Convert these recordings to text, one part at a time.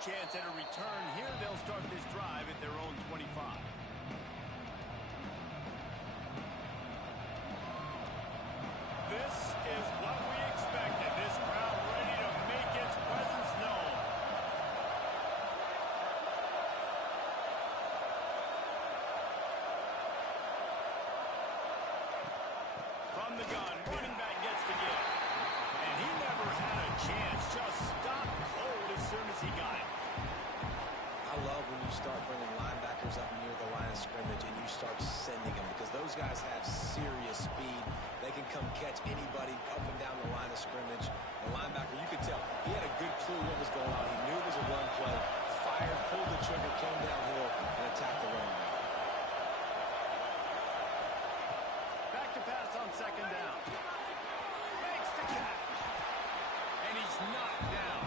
chance at a return here. They'll start this drive at their own 25. This is what we expected. This crowd ready to make its presence known. From the gun, running back gets the give. And he never had a chance. Just stopped cold as soon as he got it. I love when you start bringing linebackers up near the line of scrimmage and you start sending them because those guys have serious speed. They can come catch anybody up and down the line of scrimmage. The linebacker, you could tell, he had a good clue what was going on. He knew it was a run play, fired, pulled the trigger, came downhill, and attacked the running back. Back to pass on second down. Makes the catch. And he's knocked down.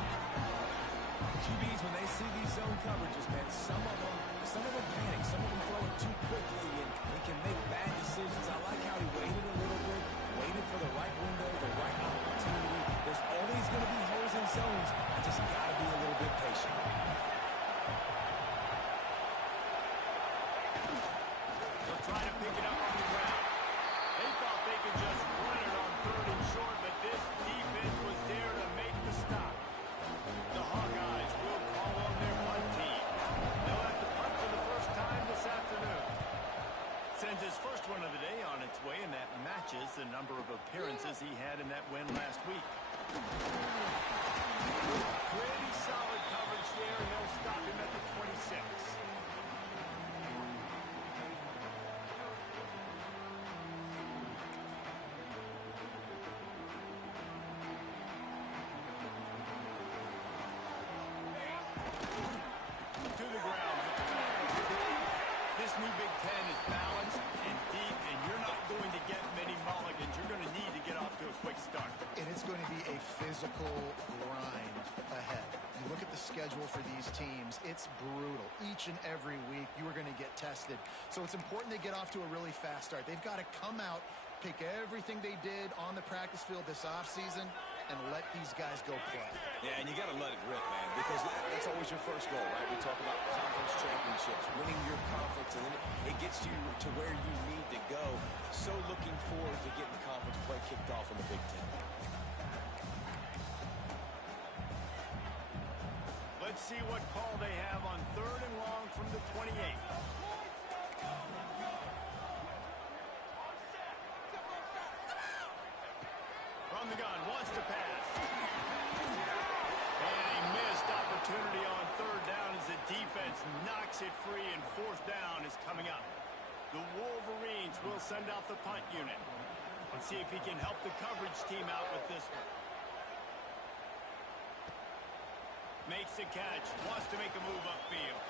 QBs, when they see these zone coverages, man, some of them panic. Some of them throw it too quickly and can make bad decisions. I like how he waited a little bit, waited for the right window, the right opportunity. There's always going to be holes in zones. I just got to be a little bit patient. They'll try to pick it up on the ground. They thought they could just run it on third and short, but this defense was there to make the stop. The Hawkeyes will call on their punt team. They'll have to punt for the first time this afternoon. Sends his first one of the day on its way, and that matches the number of appearances he had in that win last week. Pretty solid coverage there, and they'll stop him at the 26. To the ground. This new Big Ten is balanced and deep, and you're not going to get many mulligans. You're going to need to get off to a quick start. And it's going to be a physical grind ahead. You look at the schedule for these teams, it's brutal. Each and every week, you are going to get tested. So it's important they get off to a really fast start. They've got to come out, pick everything they did on the practice field this offseason, and let these guys go play. Yeah, and you got to let it rip, man, because that's always your first goal, right? We talk about conference championships, winning your conference, and then it gets you to where you need to go. So looking forward to getting the conference play kicked off in the Big Ten. Let's see what call they have on third and long from the 28. From the gun, wants to pass. And he missed opportunity on third down as the defense knocks it free, and fourth down is coming up. The Wolverines will send out the punt unit. Let's see if he can help the coverage team out with this one. Makes the catch, wants to make a move upfield.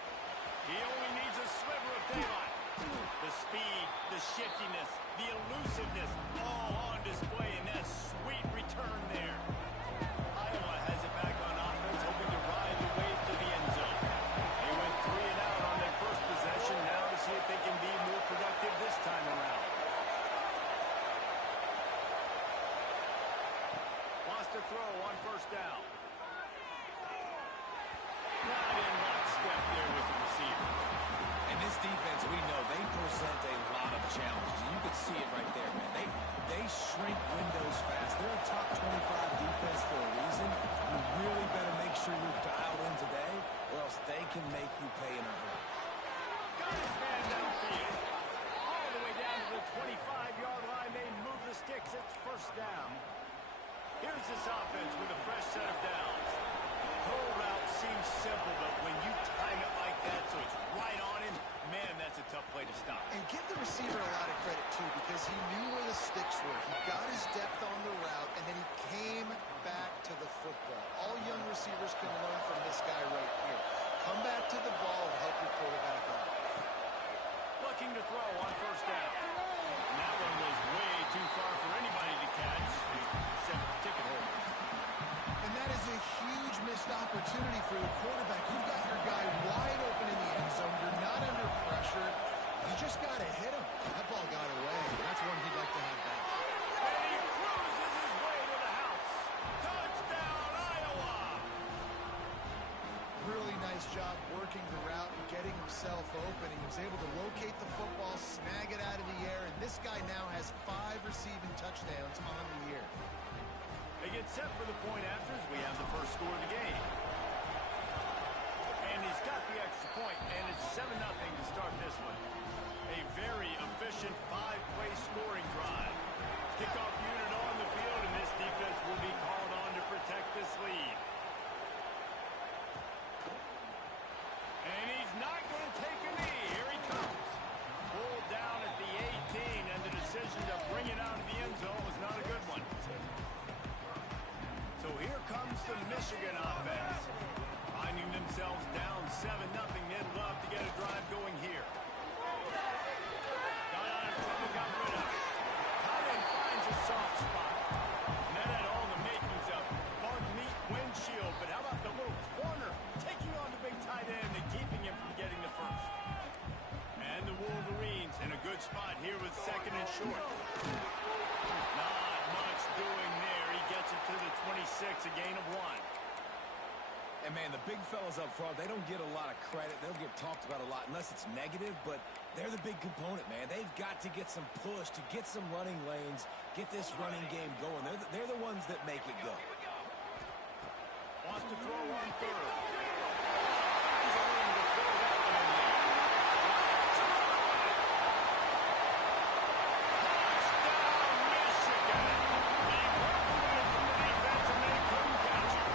He only needs a sliver of daylight. The speed, the shiftiness, the elusiveness, all on display in that sweet return there. Iowa has it back on offense, hoping to ride the wave to the end zone. They went 3 and out on their first possession, now to see if they can be more productive this time around. Wants to throw on first down. Not in lockstep there with the receiver. And this defense, we know, they present a lot of challenges. You can see it right there, man. They shrink windows fast. They're a top 25 defense for a reason. You really better make sure you're dialed in today, or else they can make you pay in a hurry. Got his man downfield. All the way down to the 25-yard line. They move the sticks. It's first down. Here's this offense with a fresh set of downs. Whole route seems simple, but when you time it like that so it's right on him, man, that's a tough play to stop. And give the receiver a lot of credit, too, because he knew where the sticks were. He got his depth on the route, and then he came back to the football. All young receivers can learn from this guy right here. Come back to the ball and help your quarterback out. Looking to throw on first down. And that one was way too far for anybody to catch, except ticket holders. And that is a huge missed opportunity for the quarterback. You've got your guy wide open in the end zone. You're not under pressure. You just got to hit him. That ball got away. That's one he'd like to have back. And he cruises his way to the house. Touchdown, Iowa! Really nice job working the route and getting himself open. He was able to locate the football, snag it out of the air, and this guy now has 5 receiving touchdowns on the year. They get set for the point after as we have the first score of the game. And he's got the extra point, and it's 7-0 to start this one. A very efficient 5-play scoring drive. Kickoff unit on the field, and this defense will be called on to protect this lead. And he's not going to take a knee. Here he comes. Pulled down at the 18, and the decision to bring it out of the end zone was not a good one. So here comes the Michigan offense. Finding themselves down 7-0, they'd love to get a drive going here. Got out of trouble, got rid of it. Tight end finds a soft spot. And that had all the makings of bug meat windshield. But how about the little corner taking on the big tight end and keeping him from getting the first? And the Wolverines in a good spot here with 2nd and short. Not much doing there. He gets it to the 26, a gain of 1. And, man, the big fellas up front, they don't get a lot of credit. They don't get talked about a lot unless it's negative, but they're the big component, man. They've got to get some push, to get some running lanes, get this running game going. They're the ones that make it go. Wants to throw on 3rd. Finds a room to throw that one in there. Touchdown, Michigan! They welcomed it from the defense, and they couldn't catch it.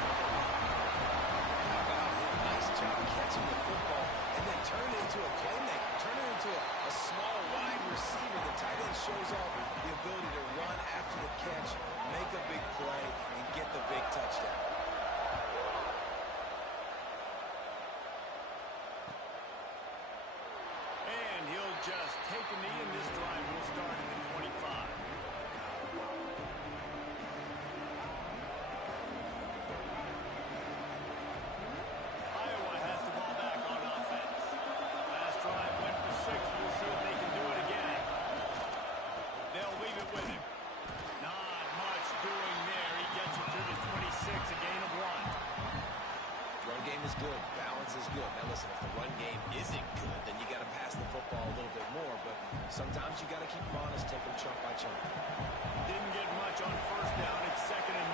Nice job catching the football and then turn it into a playmaker, turn it into a small wide receiver. The tight end shows off the ability to run after the catch, make a big play, and get the big touchdown. And he'll just take a knee, and this drive will start at the 25. Iowa has the ball back on offense. Last drive went for 6. We'll see if they can do it again. They'll leave it with him. Not much doing there. He gets it to the 26, a gain of 1. Run game is good. Balance is good. Now, listen, if the run game isn't good, then you got to pass the football a little bit more. But sometimes you got to keep them honest, take them chunk by chunk. Didn't get much on 1st down. It's 2nd and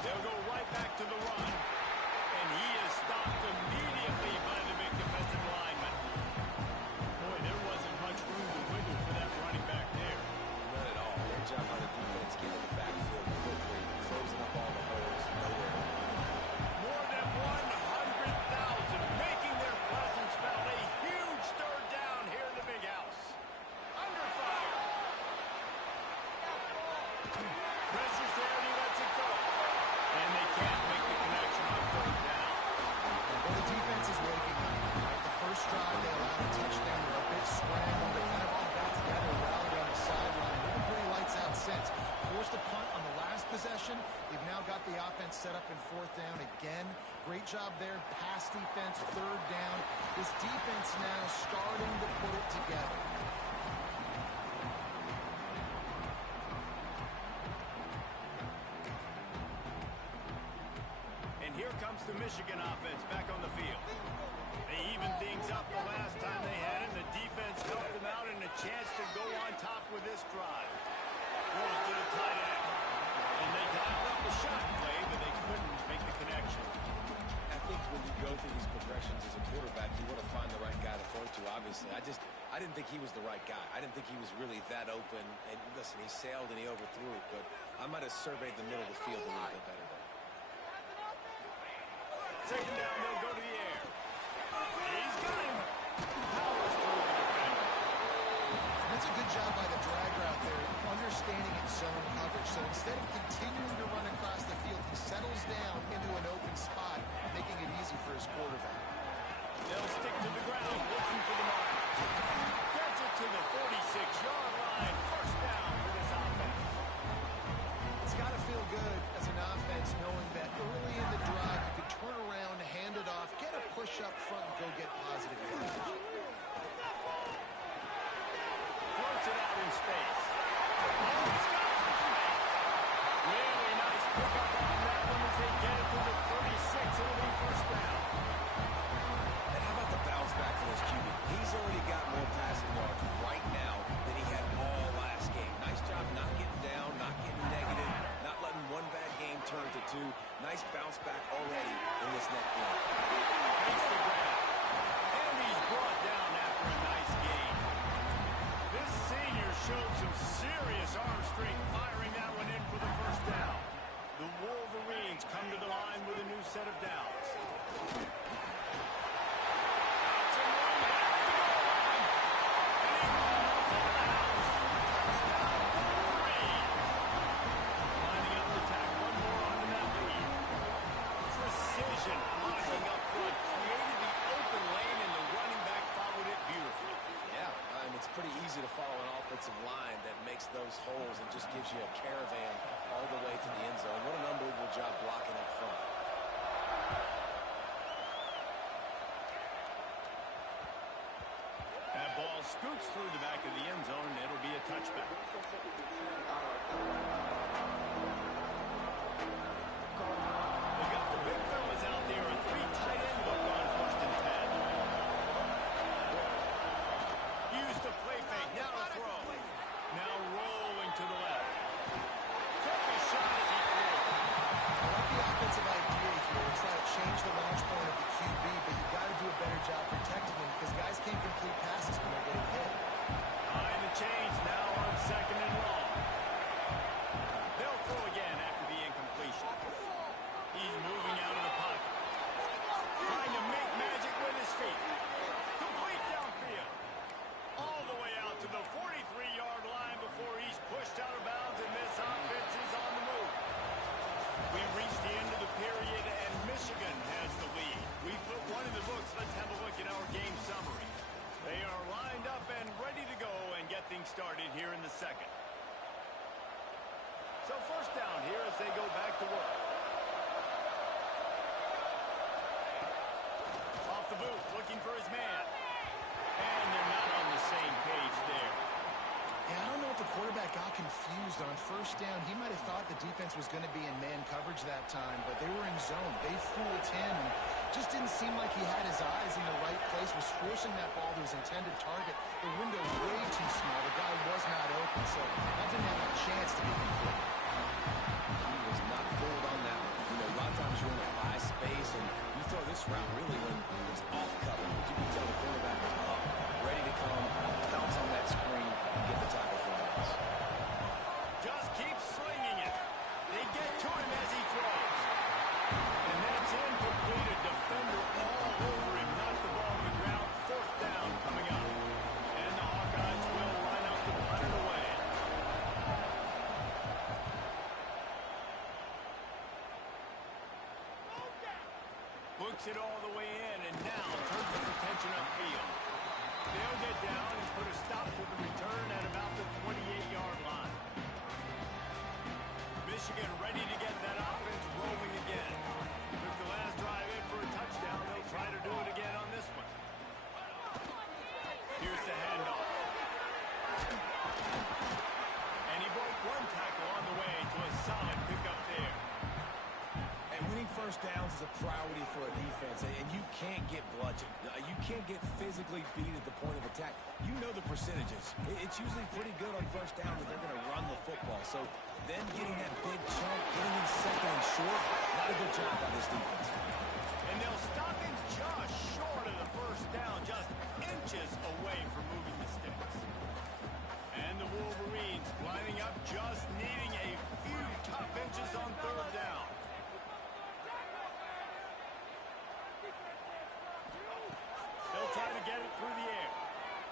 9. They'll go right back to the run. And he is stopped immediately by the big defensive lineman. Boy, there wasn't much room to wiggle for that running back there. None at all. Great job by the defense getting in the backfield quickly, closing up all the holes. Nowhere. More than 100,000 making their presence felt. A huge 3rd down here in the big house. Under fire. Pressure's there and he lets it go. And they can't make the connection on 3rd down. Well, the defense is waking up. Right? The first drive, they allowed a touchdown. They're a bit scrambled. They kind of all got together, rallied on the sideline. They've been pretty lights out since. Forced a punt on the last possession. They've now got the offense set up in 4th down again. Great job there. Pass defense, 3rd down. This defense now starting to put it together. And here comes the Michigan offense back on the field. They evened things up the last time they had it. The defense helped them out and a chance to go on top with this drive. Goes to the tight end. And they dialed up the shot play, but they couldn't make the connection. I think when you go through these progressions as a quarterback, you want to find the right guy to throw to, obviously. I didn't think he was the right guy. I didn't think he was really that open. And listen, he sailed and he overthrew it, but I might have surveyed the middle of the field a little bit better there. 2nd down, they'll go to the air. He's got him. Powers through the defender. That's a good job by the drag route there, understanding its zone coverage. So instead of continuing to run across the field, he settles down into an open spot, making it easy for his quarterback. They'll stick to the ground, looking for the mark. Gets it to the 46-yard line. 1st down for this offense. It's got to feel good as an offense knowing that early in the drive you could turn around, hand it off, get a push up front, and go get positive yardage. Floats it out in space. Oh, he's got some space. Really nice pickup on that one as they get it to the 36. tremendous arm strength firing that one in for the first down. The Wolverines come to the line with a new set of downs. Pretty easy to follow an offensive line that makes those holes and just gives you a caravan all the way to the end zone. What an unbelievable job blocking up front. That ball scoots through the back of the end zone, and it'll be a touchback. They got the big fellas out there, a 3 tight end look on 1st and 10. Used the play fake, now a throw. Now rolling to the left. Took a shot as he threw. I like the offensive idea here to try to change the launch point of the QB, but you got to do a better job protecting him because guys can't complete passes when they're getting hit. Behind the chains now on 2nd and long. They'll throw again after the incompletion. He's moving out of the pocket. Trying to make magic with his feet. Complete downfield. All the way out to the 43-yard line before he's pushed out of bounds, and this offense is on the move. We reached the end of the period, and Michigan has the lead. We put one in the books. Let's have a look at our game summary. They are lined up and ready to go and get things started here in the second. So first down here as they go back to work. Off the boot, looking for his man. And they're not on the same page there. Yeah, I don't know if the quarterback got confused on first down. He might have thought the defense was going to be in man coverage that time, but they were in zone. They fooled him and just didn't seem like he had his eyes in the right place, was forcing that ball to his intended target. The window way too small. The guy was not open, so that didn't have a chance to be complete. He was not fooled on that one. You know, a lot of times you're in a high space, and you throw this route really when it's off cover. But you can tell the quarterback is up, ready to come, pounce on that screen, and get the tackle for us. Just keep slinging it. They get to him as he throws. And that's incomplete. A defender all over him. Knocked the ball on the ground. 4th down coming up. And the Hawkeyes will line up to punt it away. Books it all the way in, and now turns his attention upfield. They'll get down and put a stop to the return at about the 28-yard line. Michigan ready to get that offense rolling again. Took the last drive in for a touchdown. They'll try to do it again on this one. Here's the handoff. And he broke one tackle on the way to a solid pickup there. And winning first downs is a priority for a defense, and you can't get bludgeoned. You can't get physically beat at the point of attack. You know the percentages. It's usually pretty good on first down that they're going to run the football. So then getting that big chunk, getting in 2nd and short, not a good job by this defense. And they'll stop him just short of the first down, just inches away from moving the sticks. And the Wolverines lining up, just needing a few tough inches on 3rd down. They'll try to get it through the air.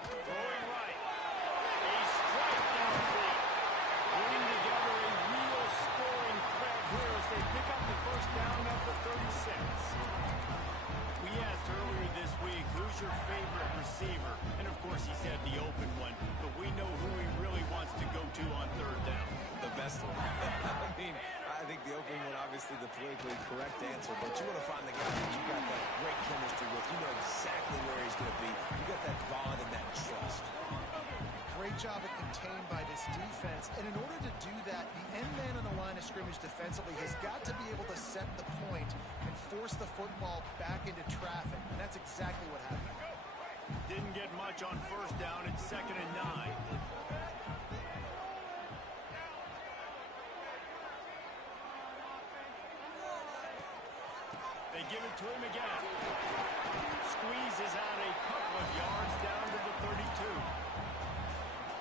Throwing right. A strike downfield. Putting together a real scoring threat here as they pick up the first down at the 36. We asked earlier this week, who's your favorite receiver? And of course he said the open one, but we know who he really wants to go to on 3rd down. The best one. I mean, I think the opening one, obviously the politically correct answer, but you want to find the guy that you got that great chemistry with. You know exactly where he's going to be. You got that bond and that trust. Great job at contained by this defense. And in order to do that, the end man on the line of scrimmage defensively has got to be able to set the point and force the football back into traffic. And that's exactly what happened. Didn't get much on first down. It's 2nd and 9. They give it to him again. Squeezes out a couple of yards down to the 32.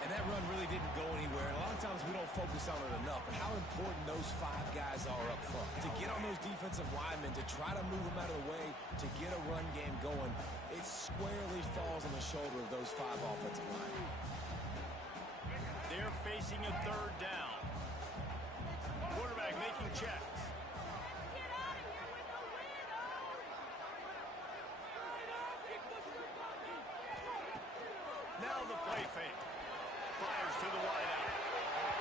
And that run really didn't go anywhere. And a lot of times we don't focus on it enough. But how important those 5 guys are up front. To get on those defensive linemen, to try to move them out of the way, to get a run game going, it squarely falls on the shoulder of those 5 offensive linemen. They're facing a third down. Quarterback making checks. Now the play fake. Fires to the wideout.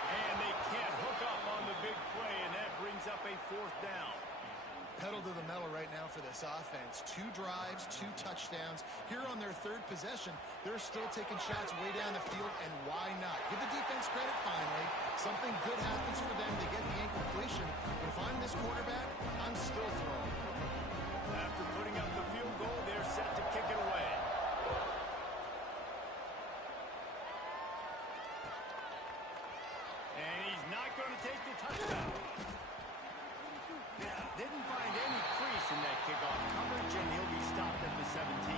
And they can't hook up on the big play, and that brings up a 4th down. Pedal to the metal right now for this offense. 2 drives, 2 touchdowns. Here on their 3rd possession, they're still taking shots way down the field, and why not? Give the defense credit finally. Something good happens for them. They get the incompletion. But if I'm this quarterback, I'm still throwing. After putting up the field goal, they're set to kick it away. And he's not going to take the touchdown. Didn't find any crease in that kickoff coverage, and he'll be stopped at the 17.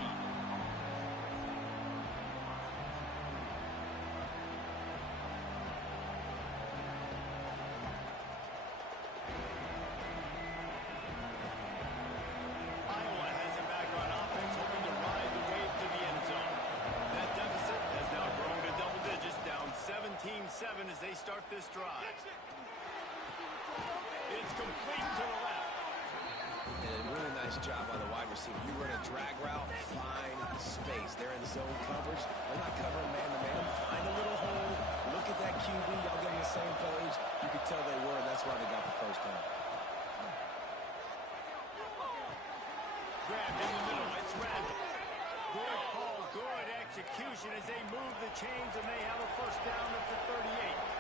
Iowa has it back on offense, hoping to ride the wave to the end zone. That deficit has now grown to double digits, down 17-7 as they start this drive. It's complete to the left. And a really nice job by the wide receiver. You run a drag route, find space. They're in zone coverage. They're not covering man-to-man. Find a little hole. Look at that QB. Y'all get on the same page. You could tell they were, and that's why they got the 1st down. Grabbed in the middle. It's Randall. Good call, good execution as they move the chains, and they have a 1st down at the 38.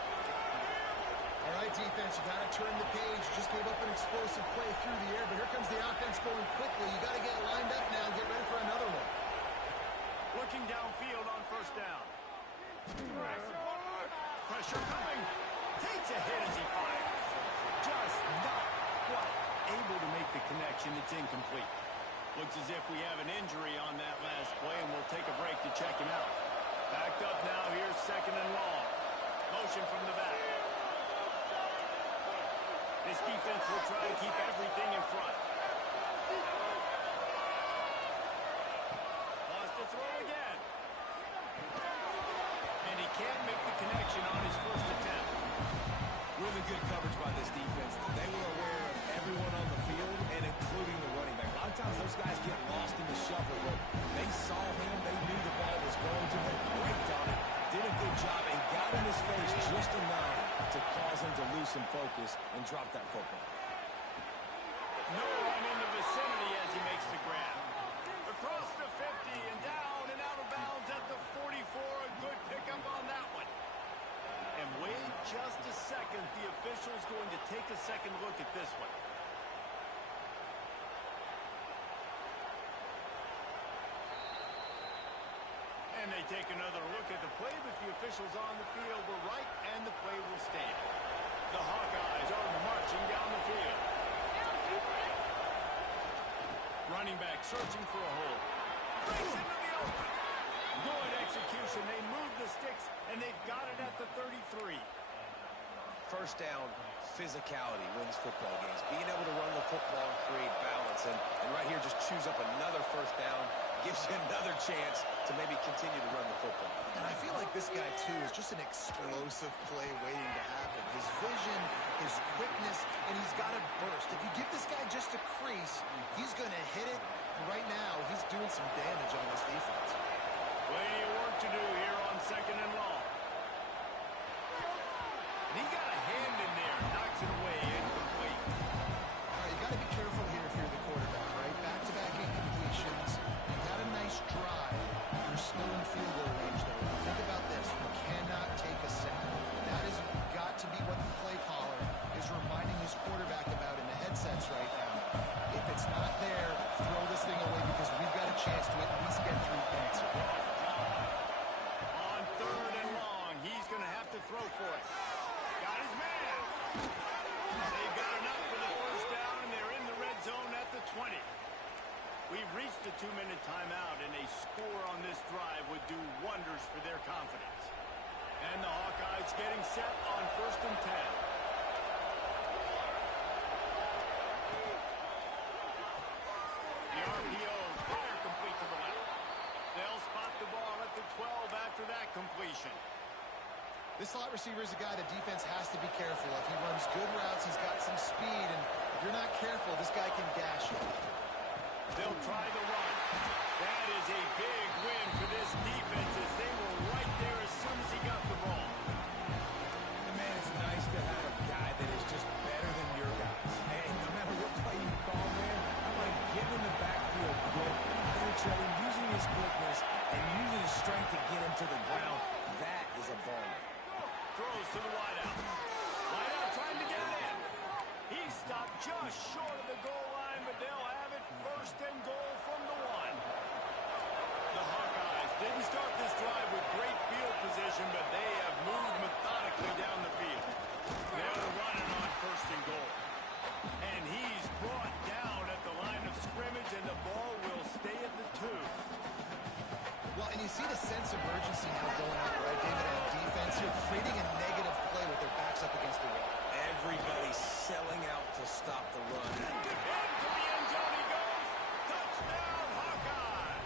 All right, defense, you got to turn the page. Just gave up an explosive play through the air, but here comes the offense going quickly. You got to get lined up now and get ready for another one. Looking downfield on 1st down. Pressure coming. Takes a hit as he fires. Just not quite able to make the connection. It's incomplete. Looks as if we have an injury on that last play, and we'll take a break to check him out. Backed up now. Here's 2nd and long. Motion from the back. This defense will try to keep everything in front. Wants to throw again. And he can't make the connection on his 1st attempt. Really good coverage by this defense. They were aware of everyone on the field, and including the running back. A lot of times those guys get lost in the shuffle, but they saw him. They knew the ball was going to them. Raked on it. Did a good job and got in his face just enough to cause him to lose some focus and drop that football. No one in the vicinity as he makes the grab. Across the 50 and down and out of bounds at the 44. A good pickup on that one. And wait just a second. The official's going to take a second look at this one. And they take another look at the play, but the officials on the field were right, and the play will stand. The Hawkeyes are marching down the field. Running back searching for a hole. Breaks into the open. Good execution. They move the sticks, and they've got it at the 33. 1st down, physicality wins football games. Being able to run the football and create balance. And right here, just choose up another 1st down. Gives you another chance to maybe continue to run the football. And I feel like this guy, too, is just an explosive play waiting to happen. His vision, his quickness, and he's got a burst. If you give this guy just a crease, he's going to hit it. And right now, he's doing some damage on this defense. Plenty of work to do here on 2nd and long. And he got a hand in there, knocks it away, incomplete. All right, you got to be careful here if you're the quarterback, right? Back-to-back incompletions. You got a nice drive. You're still in field goal range, though. Think about this. You cannot take a sack. That has got to be what the play caller is reminding his quarterback about in the headsets right now. If it's not there, throw this thing away because we've got a chance to at least get 3 points here. On 3rd and long, he's going to have to throw for it. Got his man. They've got enough for the 1st down, and they're in the red zone at the 20. We've reached the 2-minute timeout, and a score on this drive would do wonders for their confidence. And the Hawkeyes getting set on 1st and 10. The RPO, fire complete to the left. They'll spot the ball at the 12 after that completion. This slot receiver is a guy the defense has to be careful of. He runs good routes. He's got some speed, and if you're not careful, this guy can gash you. They'll try the run. That is a big win for this defense as they were right there as soon as he got the ball. And man, it's nice to have a guy that is just better than your guys. And no matter what play you call, man, I want to get in the backfield quick, penetrating, using his quickness, and using his strength to get him to the ground. That is a baller. Throws to the wideout. Wideout trying to get it in. He stopped just short of the goal line, but they'll have it 1st and goal from the 1. The Hawkeyes didn't start this drive with great field position, but they have moved methodically down the field. They'll run it on 1st and goal. And he's brought down at the line of scrimmage, and the ball will stay at the 2. Well, and you see the sense of urgency now going on, right, David, on defense. You're creating a negative play with their backs up against the wall. Everybody selling out to stop the run. Into the end zone he goes. Touchdown, Hawkeye.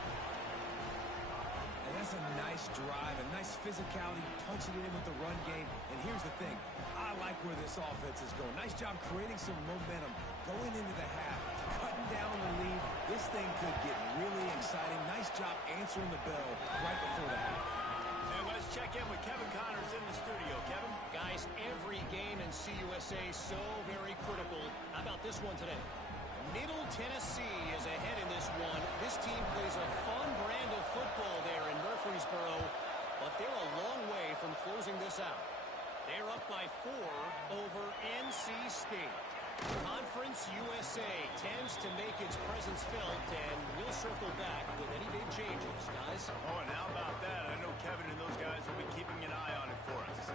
And that's a nice drive, a nice physicality, punching it in with the run game. And here's the thing. I like where this offense is going. Nice job creating some momentum going into the half, cutting down the lead. This thing could get really exciting. Nice job answering the bell right before the half. And let's check in with Kevin Connors in the studio. Kevin? Guys, every game in CUSA so very critical. How about this one today? Middle Tennessee is ahead in this one. This team plays a fun brand of football there in Murfreesboro, but they're a long way from closing this out. They're up by 4 over NC State. Conference USA tends to make its presence felt, and we'll circle back with any big changes, guys. Oh, and how about that? I know Kevin and those guys will be keeping an eye on it for us.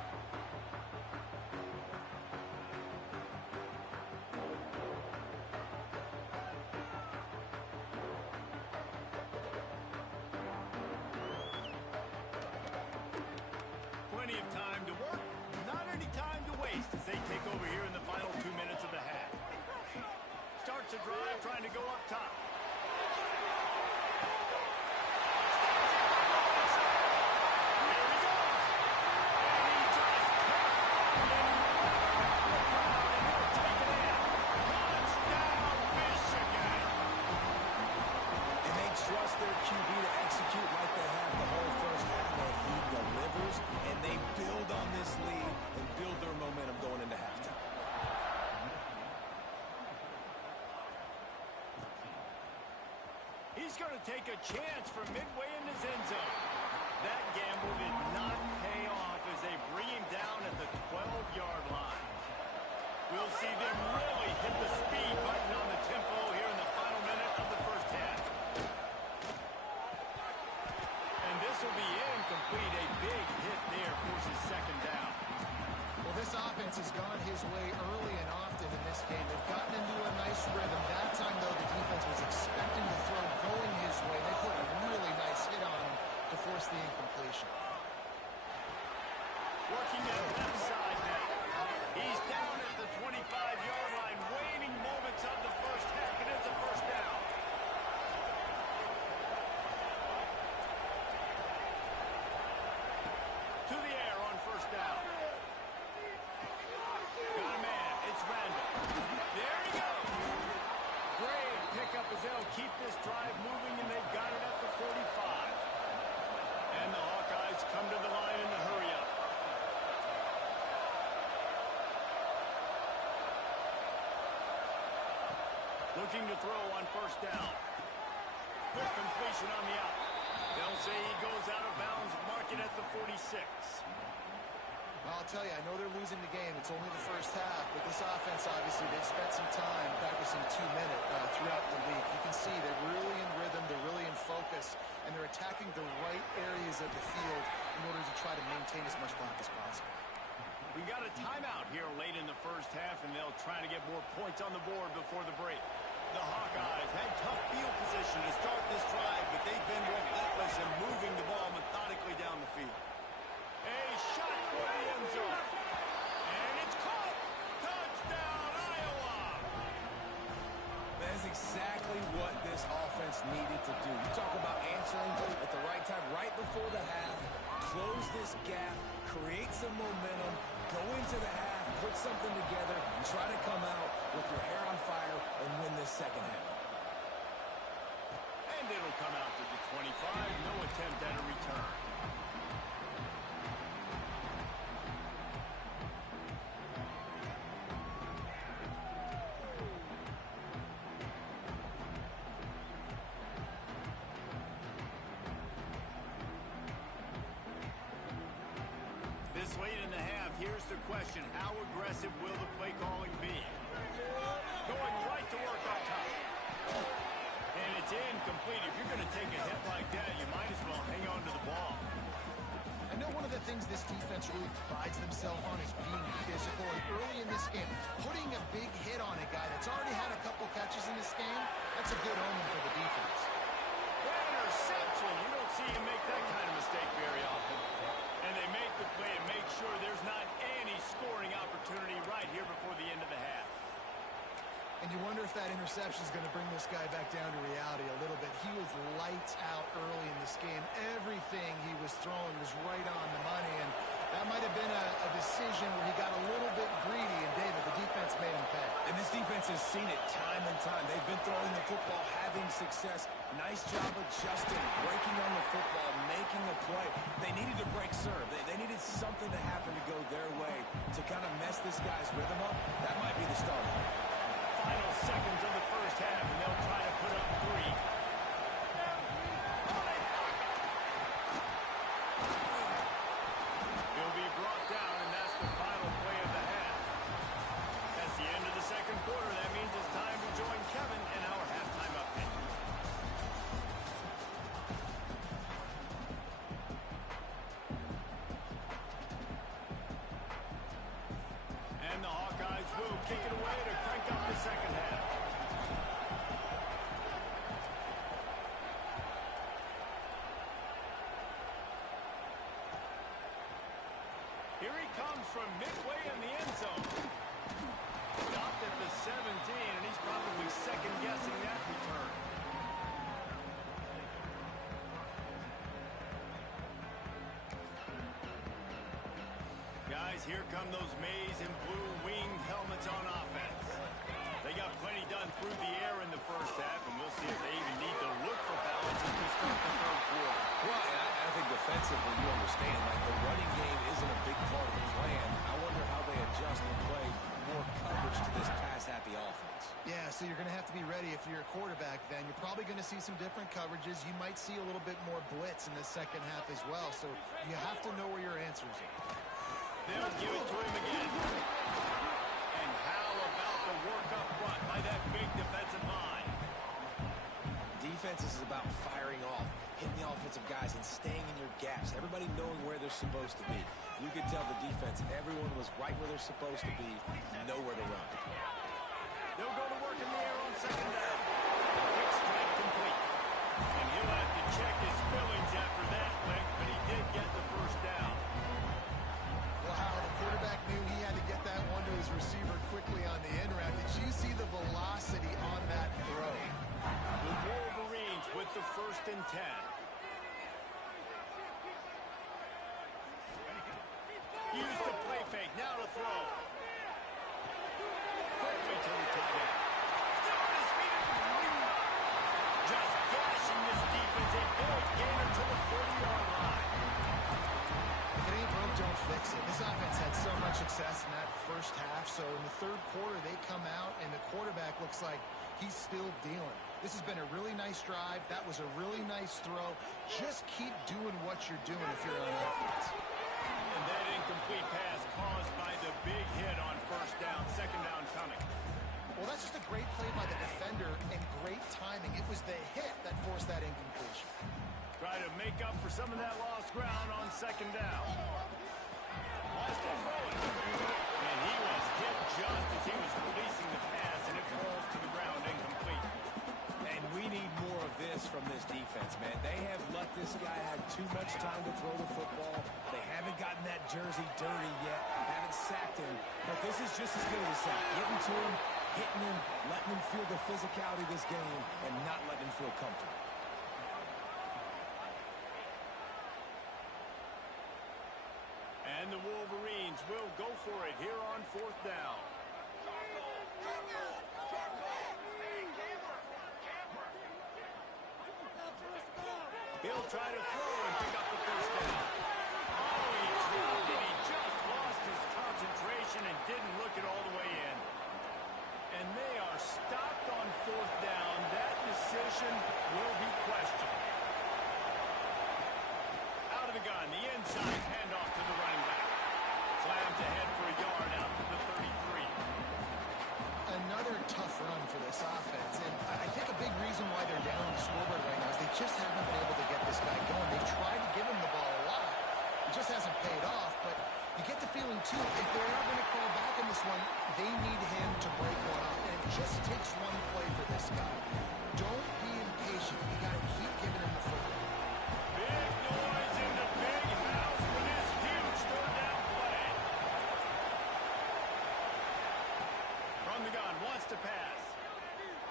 Plenty of time to work, not any time to waste as they take over here in the final 2 minutes of the half. Starts a drive trying to go up top. Trust their QB to execute like they have the whole first half, and he delivers, and they build on this lead and build their momentum going into halftime. He's going to take a chance from midway in his end zone. That gamble did not pay off as they bring him down at the 12-yard line. We'll see them really hit the speed button on the tempo here in the final minute of the first half. And this will be incomplete. A big hit there forces 2nd down. Well, this offense has gone his way early and often in this game. They've gotten into a nice rhythm. That time, though, the defense was expecting the throw going his way. They put a really nice hit on him to force the incompletion. Working at left side now. He's down at the 25-yard line. Waning moments of the first half. It is a 1st down. To the air on 1st down. Got a man. It's Randall. There he goes. Great pickup as they'll keep this drive moving, and they've got it at the 45. And the Hawkeyes come to the line in the hurry-up. Looking to throw on 1st down. Quick completion on the out. They'll say he goes out of bounds, mark it at the 46. Well, I'll tell you, I know they're losing the game. It's only the first half, but this offense, obviously, they've spent some time practicing 2-minute throughout the week. You can see they're really in rhythm, they're really in focus, and they're attacking the right areas of the field in order to try to maintain as much clock as possible. We got a timeout here late in the first half, and they'll try to get more points on the board before the break. The Hawkeyes had tough field position to start this drive, but they've been relentless in moving the ball methodically down the field. A shot something together, try to come out with your hair on fire and win this second half. And it'll come out to the 25. No attempt at a return. This late in the half, here's the question. How aggressive will the play calling be? Going right to work up top. And it's incomplete. If you're going to take a hit like that, you might as well hang on to the ball. I know one of the things this defense really prides themselves on is being physical. And early in this game, putting a big hit on a guy that's already had a couple catches in this game, that's a good omen for the defense. Interception. You don't see him make that kind of mistake very often. And they make the play and make sure there's not any scoring opportunity right here before the end of the half. And you wonder if that interception is going to bring this guy back down to reality a little bit. He was lights out early in this game. Everything he was throwing was right on the money, and that might have been a decision where he got a little bit greedy, and David, the defense made him pay. And this defense has seen it time and time. They've been throwing the football, having success. Nice job adjusting, breaking on the football, making a play. They needed to break serve. They needed something to happen to go their way to kind of mess this guy's rhythm up. That might be the start. Final seconds of the first half, and they'll try to put up 3. He'll be brought down, and that's the final play of the half. That's the end of the second quarter. That means it's time to join Kevin in our halftime update. And the Hawkeyes will kick it away to crank up the second half. Here he comes from midway in the end zone. Stopped at the 17, and he's probably second-guessing that return. Guys, here come those maize and blue winged helmets on offense. They got plenty done through the air in the first half, and we'll see if they even need to look for balance as we start the third quarter. Well, I think defensively, you understand, like the running game isn't a big part of the plan. I wonder how they adjust and play more coverage to this pass-happy offense. Yeah, so you're going to have to be ready if you're a quarterback then. You're probably going to see some different coverages. You might see a little bit more blitz in the second half as well, so you have to know where your answers are. They'll give it to him again. And how about the work up front by that big defensive line? Defense is about firing off, hitting the offensive guys, and staying in your gaps. Everybody knowing where they're supposed to be. You could tell the defense, everyone was right where they're supposed to be, nowhere to run. They'll go to work in the air on second down. Quick strike complete. And he'll have to check his feelings after that lick, but he did get the first down. Wow, the quarterback knew he had to get that one to his receiver quickly on the end route. Did you see the velocity on that throw? The Wolverines with the 1st and 10. Use the play fake. Now to throw. Quickly to the tight end. Still on his feet at the 45. Just gashing this defense. A big gainer to the 40-yard line. If it ain't broke, don't fix it. This offense had so much success in that first half, so in the third quarter they come out and the quarterback looks like he's still dealing. This has been a really nice drive. That was a really nice throw. Just keep doing what you're doing if you're on offense. And that incomplete pass caused by the big hit on first down. Second down coming. Well, that's just a great play by the defender and great timing. It was the hit that forced that incompletion. Try to make up for some of that lost ground on second down. Lost it rolling. And he was hit just as he was releasing the pass, and it falls to the ground incomplete. And we need more of this from this defense, man. They have let this guy have too much time to throw the football. They haven't gotten that jersey dirty yet, haven't sacked him. But this is just as good as a sack. Getting to him, hitting him, letting him feel the physicality of this game, and not letting him feel comfortable. And And the Wolverines will go for it here on 4th down. He'll try to throw and pick up the first down. Oh, he dropped it. He just lost his concentration and didn't look it all the way in. And they are stopped on 4th down. That decision will be questioned. Out of the gun, the inside handoff to the running back. Slams ahead for a yard out to the 33. Another tough run for this offense, and I think a big reason why they're down on the scoreboard right now is they just haven't been able to get this guy going. They've tried to give him the ball a lot. It just hasn't paid off, but you get the feeling, too, if they're not going to call back in this one, they need him to break one off, and it just takes one play for this guy. Don't be impatient. You got to keep giving him the football. Big noise in the big house with this huge third down play. From the gun, wants to pass.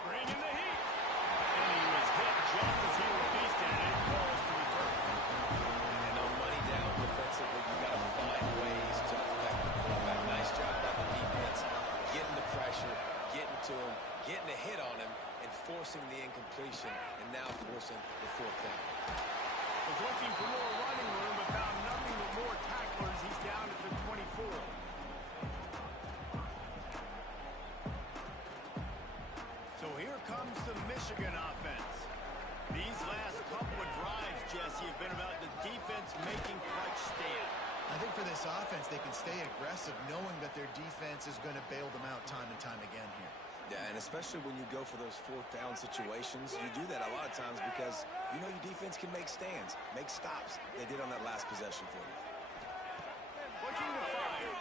Bringing the heat. And he was hit just as he released it, and it falls to the turf. And on money down defensively, you got to find ways to affect the quarterback. Nice job by the defense, getting the pressure, getting to him, getting a hit on him, and forcing the incompletion, and now forcing the 4th down. Was looking for more running room, but found nothing but more tacklers. He's down at the 24. So here comes the Michigan offense. These last couple of drives, Jesse, have been about the defense making clutch stand. I think for this offense, they can stay aggressive knowing that their defense is going to bail them out time and time again here. Yeah, and especially when you go for those 4th down situations, you do that a lot of times because you know your defense can make stands, make stops. They did on that last possession for you. Looking to fire.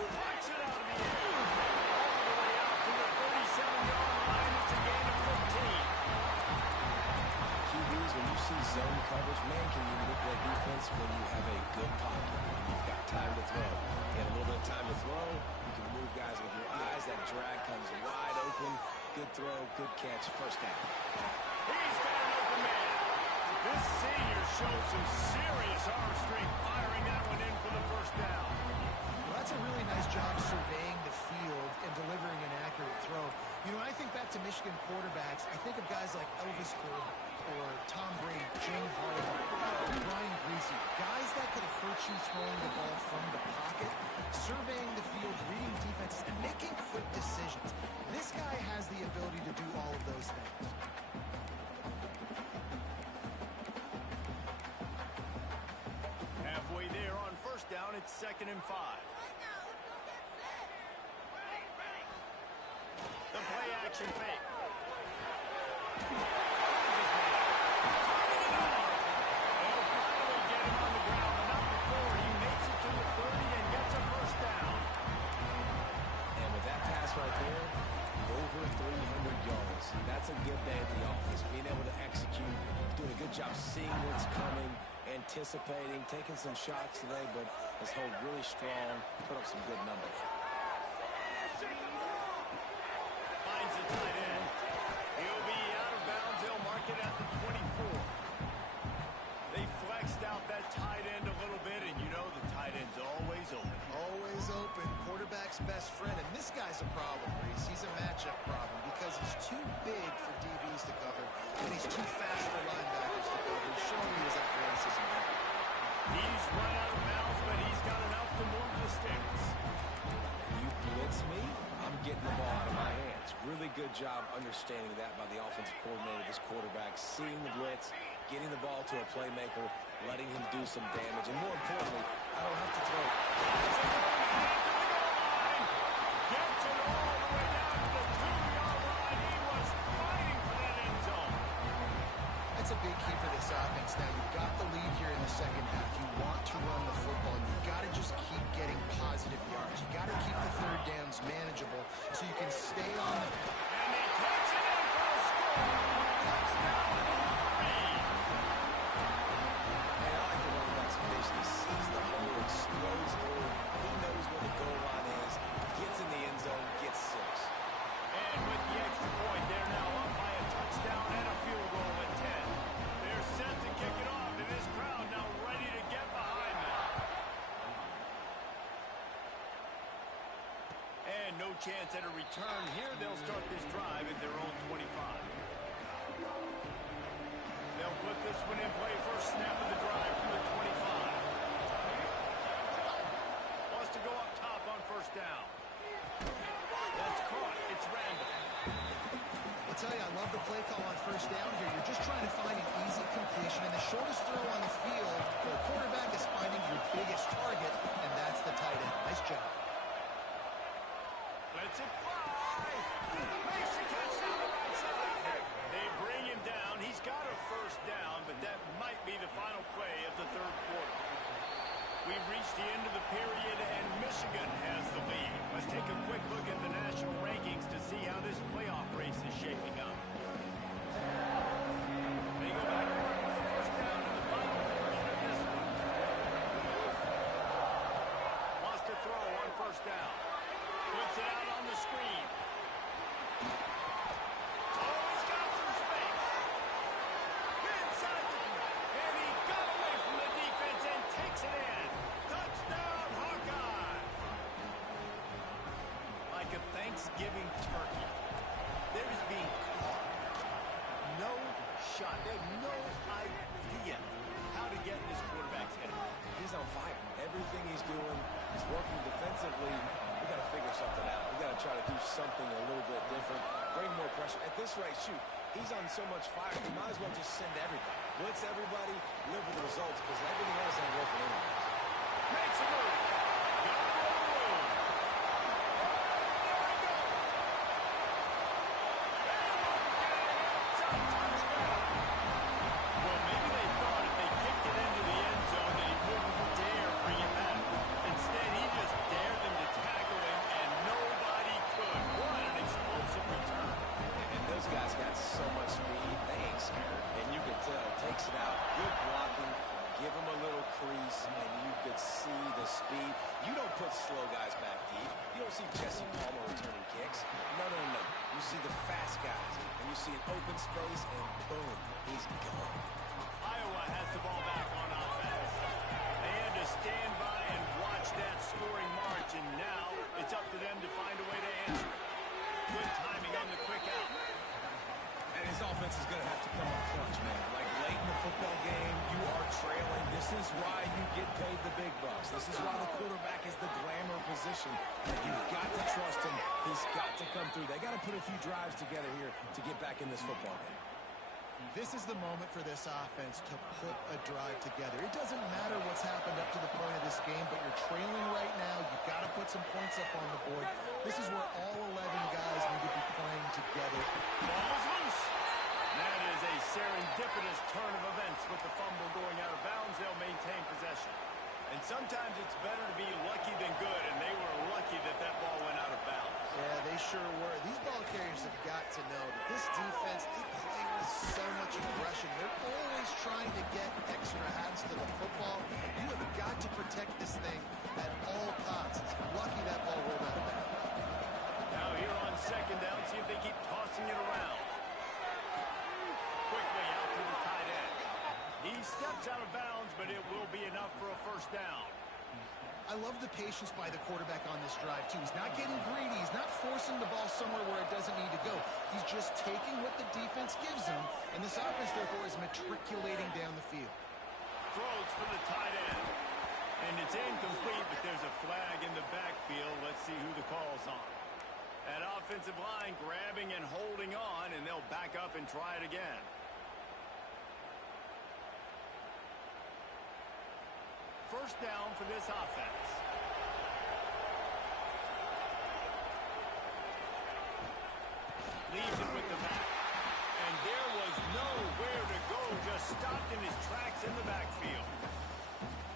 Watch it out of the air. All the way out to the 37-yard line. It's a gain of 15. QBs, when you see zone coverage, man, can you manipulate defense when you have a good pocket, when you've got time to throw. You have a little bit of time to throw, you can move guys with your eyes. That drag comes wide open. Good throw, good catch, first down. He's got an open man. This senior shows some serious arm strength, firing that one in for the first down. Well, that's a really nice job surveying the field and delivering an accurate throw. You know, when I think back to Michigan quarterbacks, I think of guys like Elvis Gordon or Tom Brady, James Harbaugh, Brian Greasy, guys that could hurt you throwing the ball from the pocket, surveying the field, reading defenses, and making quick decisions. This guy has the ability to do all of those things. Halfway there on first down, it's 2nd and 5. The play action fake. They'll finally get him on the ground, but not before he makes it to the 30 and gets a first down. And with that pass right there, over 300 yards. That's a good day at the office. Being able to execute, doing a good job seeing what's coming, anticipating, taking some shots today, but has held really strong, put up some good numbers. Finds the tight end. He'll be out of bounds. They'll mark it at the 24. They flexed out that tight end a little bit, and you know the tight end's always open. Always open, quarterback's best friend, and this guy's a problem, Reese. He's a matchup problem because he's too big for DBs to cover, and he's too fast for linebackers to cover. He's showing you his athleticism. He's run out of bounds, but he's got enough to move the sticks. You blitz me, I'm getting the ball out of my hands. Really good job understanding that by the offensive coordinator, this quarterback, seeing the blitz, getting the ball to a playmaker, letting him do some damage, and more importantly, I don't have to throw. Gets it all the way down to the 2-yard line. He was fighting for that end zone. That's a big key for this offense. Now, you've got the lead here in the second half. You want to run the football. You've got to just keep getting positive yards. You've got to keep the third downs manageable so you can stay on the... And he takes it in for a score. Touchdown, Wolverine. Hey, I like the running back's fish. He sees the hole, explodes through it. He knows where the goal line is, gets in the end zone, gets 6. And with the extra point, they're now up by a touchdown and a field goal at 10. They're set to kick it off, and this crowd now ready to get behind chance at a return here. They'll start this drive at their own 25. They'll put this one in play. First snap of the drive from the 25. Wants to go up top on first down. That's caught. It's random. I'll tell you, I love the play call on first down here. You're just trying to find an easy completion, and the shortest throw on the field, the quarterback is finding your biggest target, and that's the tight end. Nice job. Lets it fly. Makes the catch down the right side. They bring him down. He's got a first down, but that might be the final play of the third quarter. We've reached the end of the period, and Michigan has the lead. Let's take a quick look at the national rankings to see how this playoff race is shaping up. They go back to work with the first down in the final period of this one. Wants to throw on first down. Puts it out on the screen. Oh, he's got some space. Inside the... And he got away from the defense and takes it in. Touchdown, Hawkeye. Like a Thanksgiving turkey. They're just being caught. No shot. They have no idea how to get in this quarterback's head. He's on fire. Everything he's doing, he's working defensively. We got to figure something out. We got to try to do something a little bit different. Bring more pressure. At this rate, shoot, he's on so much fire, he might as well just send everybody. Blitz everybody, live with the results, because everything else ain't working anyways. Makes a move. Got a little room. There he goes. Touchdown. Well, maybe they thought if they kicked it into the end zone that he wouldn't dare bring it back. Instead, he just dared them to tackle him, and nobody could. What an explosive return. And those guys got so much speed, they ain't scared. And you can tell, takes it out, good blocking, give him a little crease, and you could see the speed. You don't put slow guys back deep. You don't see Jesse Palmer returning kicks. No. You see the fast guys, and you see an open space, and boom, he's gone. Iowa has the ball back on offense. They had to stand by and watch that scoring march, and now it's up to them to find a way to answer it. Good timing on the quick out. And his offense is going to have to come up clutch, man. Like late in the football game, you are trailing. This is why you get paid the big bucks. This is why the quarterback is the glamour position. And you've got to trust him. He's got to come through. They got to put a few drives together here to get back in this football game. This is the moment for this offense to put a drive together. It doesn't matter what's happened up to the point of this game, but you're trailing right now. You've got to put some points up on the board. This is where all 11 guys need to be playing together. Ball's loose. That is a serendipitous turn of events with the fumble going out of bounds. They'll maintain possession. And sometimes it's better to be lucky than good, and they were lucky that that ball went out of bounds. Yeah, they sure were. These ball carriers have got to know that this defense, they play with so much aggression. They're always trying to get extra hands to the football. You have got to protect this thing at all costs. Lucky that ball rolled out of bounds. Now here on second down, see if they keep tossing it around. Quickly out to the tight end. He steps out of bounds, but it will be enough for a first down. I love the patience by the quarterback on this drive, too. He's not getting greedy. He's not forcing the ball somewhere where it doesn't need to go. He's just taking what the defense gives him, and this offense, therefore, is matriculating down the field. Throws for the tight end. And it's incomplete, but there's a flag in the backfield. Let's see who the call's on. That offensive line grabbing and holding on, and they'll back up and try it again. First down for this offense. Leaves it with the back. And there was nowhere to go. Just stopped in his tracks in the backfield.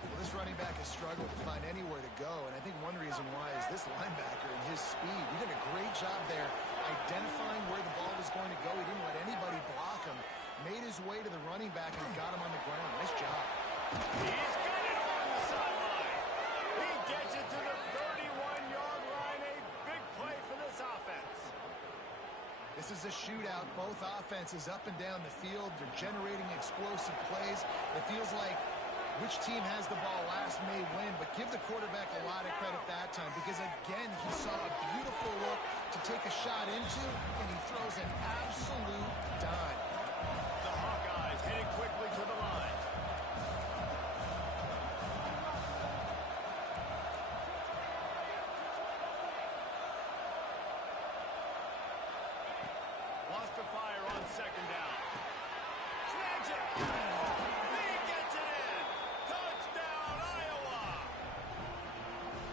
Well, this running back has struggled to find anywhere to go, and I think one reason why is this linebacker and his speed. He did a great job there identifying where the ball was going to go. He didn't let anybody block him. Made his way to the running back and got him on the ground. Nice job. He's got it on the sideline. He gets it to the 31-yard line. A big play for this offense. This is a shootout. Both offenses up and down the field. They're generating explosive plays. It feels like Which team has the ball last may win, but give the quarterback a lot of credit that time because, again, he saw a beautiful look to take a shot into, and he throws an absolute dime. The Hawkeyes headed quickly to the line. Wants to fire on second down. Snags it. He gets it in. Touchdown, Iowa.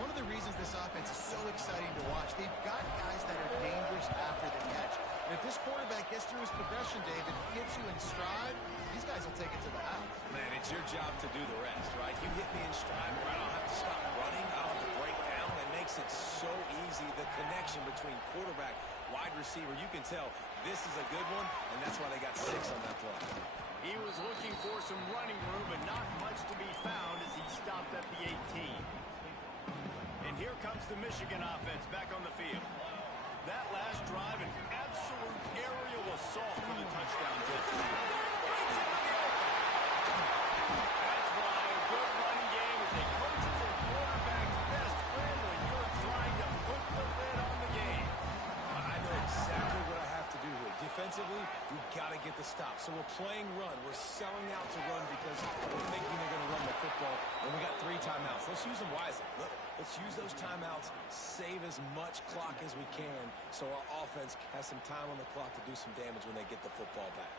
One of the reasons this offense is so exciting to watch, they've got guys that are dangerous after the catch. And if this quarterback gets through his progression, David, gets you in stride, these guys will take it to the house. Man, it's your job to do the rest, right? You hit me in stride where I don't have to stop running. I don't have to break down. It makes it so easy. The connection between quarterback, wide receiver, you can tell this is a good one, and that's why they got 6 on that play. He was looking for some running room, but not much to be found as he stopped at the 18. And here comes the Michigan offense back on the field. That last drive, an absolute aerial assault for the touchdown distance. That's why a good running game is a coach's and quarterback's best friend when you're trying to put the lid on the game. I know exactly what I have to do here. Defensively, we've got to get the stop. So we're playing run. We're selling out to run because we're thinking they're going to run the football, and we got 3 timeouts. Let's use them wisely. Let's use those timeouts, save as much clock as we can so our offense has some time on the clock to do some damage when they get the football back.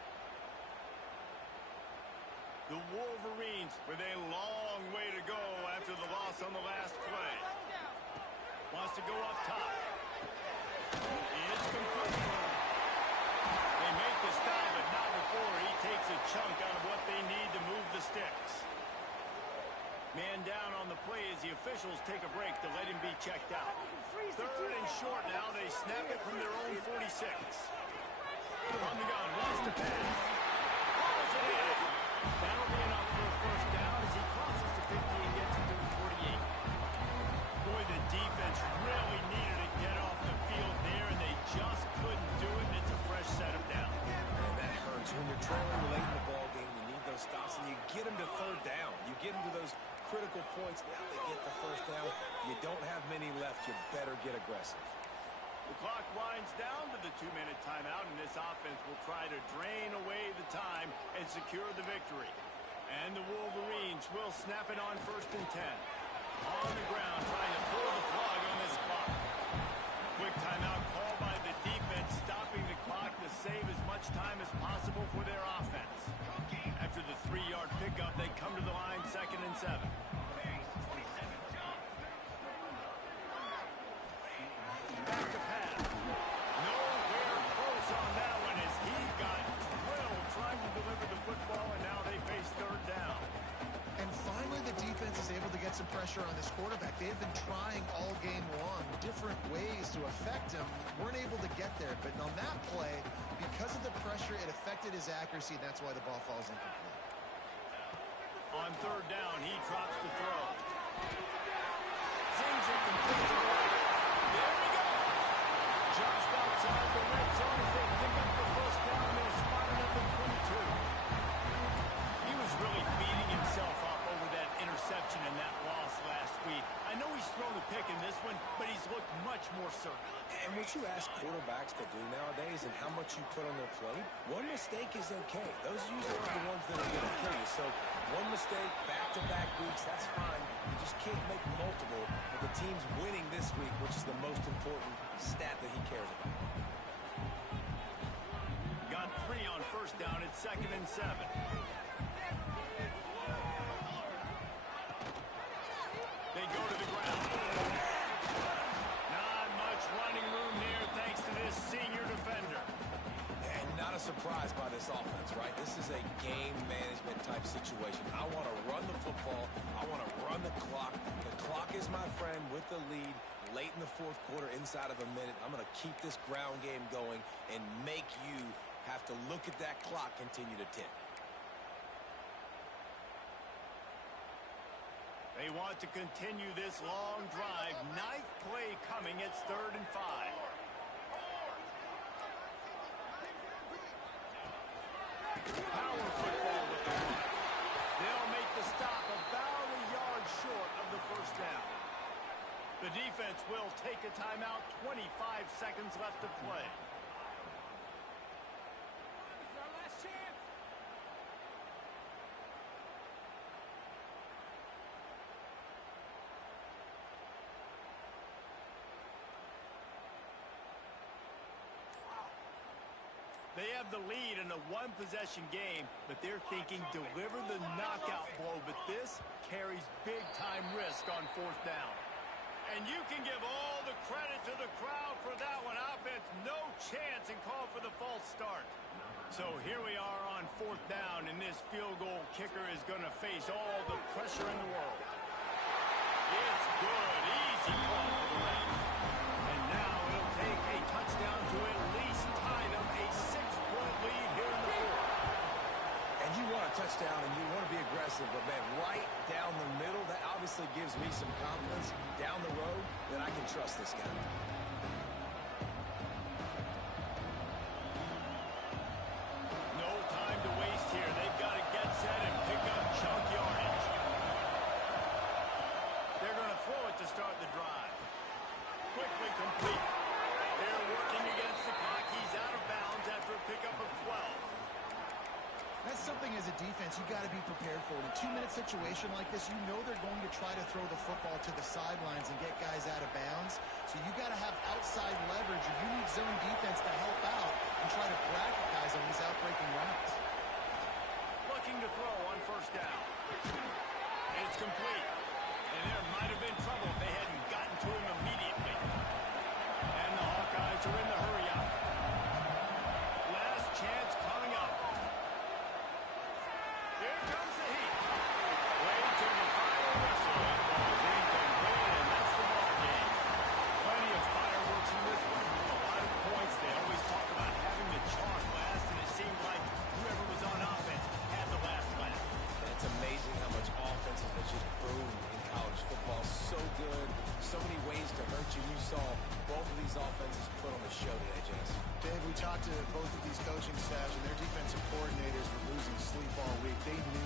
The Wolverines with a long way to go after the loss on the last play. Wants to go up top. It's complete. They make the stop, but not before he takes a chunk out of what they need to move the sticks. Man down on the play as the officials take a break to let him be checked out. 3rd and short now. They snap it from their own 46. On the gun, wants to pass. Hauls it in. That'll be enough for a first down as he crosses the 50 and gets it to the 48. Boy, the defense really needed to get off the field there, and they just couldn't do it, and it's a fresh set of down. Man, that hurts. When you're trailing late in the ball game, you need those stops, and you get them to 3rd down. You get them to those critical points. Now they get the first down. You don't have many left. You better get aggressive. The clock winds down to the 2-minute timeout, and this offense will try to drain away the time and secure the victory. And the Wolverines will snap it on 1st and 10. On the ground, trying to pull the plug on this clock. Quick timeout called by the defense, stopping the clock to save as much time as possible for their offense. After the 3-yard pickup, they come to the line 2nd and 7. Back to pass. Nowhere close on that one as he got drilled trying to deliver the football, and now they face 3rd down. And finally, the defense is able to get some pressure on this quarterback. They've been trying all game long different ways to affect him. Weren't able to get there, but on that play, because of the pressure, it affected his accuracy, and that's why the ball falls incomplete. On 3rd down, he drops the throw. Zings it complete to the right. There we go. Just outside the red zone as they pick up the first down. They're spotted at the 22. He was really beating himself up over that interception and that loss last week. I know he's thrown a pick in this one, but he's looked much more certain. And what you ask quarterbacks to do nowadays and how much you put on their plate, one mistake is okay. Those usually are the ones that are going to kill you. So one mistake, back-to-back weeks, that's fine. You just can't make multiple. But the team's winning this week, which is the most important stat that he cares about. Got 3 on 1st down at 2nd and 7. They go to the ground. Not much running room there thanks to this senior defender. And not a surprise by this offense, right? This is a game management type situation. I want to run the football. I want to run the clock. The clock is my friend with the lead. Late in the 4th quarter, inside of a minute, I'm going to keep this ground game going and make you have to look at that clock continue to tick. They want to continue this long drive. 9th play coming. It's 3rd and 5. Power football with the run. They'll make the the stop about a yard short of the first down. The defense will take a timeout. 25 seconds left to play. They have the lead in a one-possession game, but they're thinking deliver the knockout blow. But this carries big-time risk on fourth down. And you can give all the credit to the crowd for that one. Offense, no chance, and call for the false start. So here we are on fourth down, and this field goal kicker is going to face all the pressure in the world. It's good. Easy call for the Rams. And now it'll take a touchdown to at least tie them a 6-point lead here in the fourth. And you want a touchdown and you want to be aggressive, but man, right down the middle, that obviously gives me some confidence down the road that I can trust this guy. No time to waste here. They've got to get set and pick up chunk yardage. They're going to throw it to start the drive. Quickly complete. They're working against the clock. He's out of bounds after a pickup of 12. That's something as a defense you got to be prepared for. In a 2-minute situation like this, you know they're going to try to throw the football to the sidelines and get guys out of bounds. So you got to have outside leverage, or you need zone defense to help out and try to bracket guys on these outbreaking routes. Looking to throw on first down. It's complete. And there might have been trouble if they hadn't gotten to him immediately. And the Hawkeyes are in the hurry up. Last chance coming up. Here comes the heat. Wait till the final whistle. It goes incomplete, and that's the ball game. Plenty of fireworks in this one. A lot of points. They always talk about having the chalk last, and it seemed like whoever was on offense had the last laugh. It's amazing how much offenses that just boomed in college football. So good. So many ways to hurt you. You saw both of these offenses put on the show today, Jess. Dave, we talked to both of these coaching staffs, and their defensive coordinators were losing sleep all week. They knew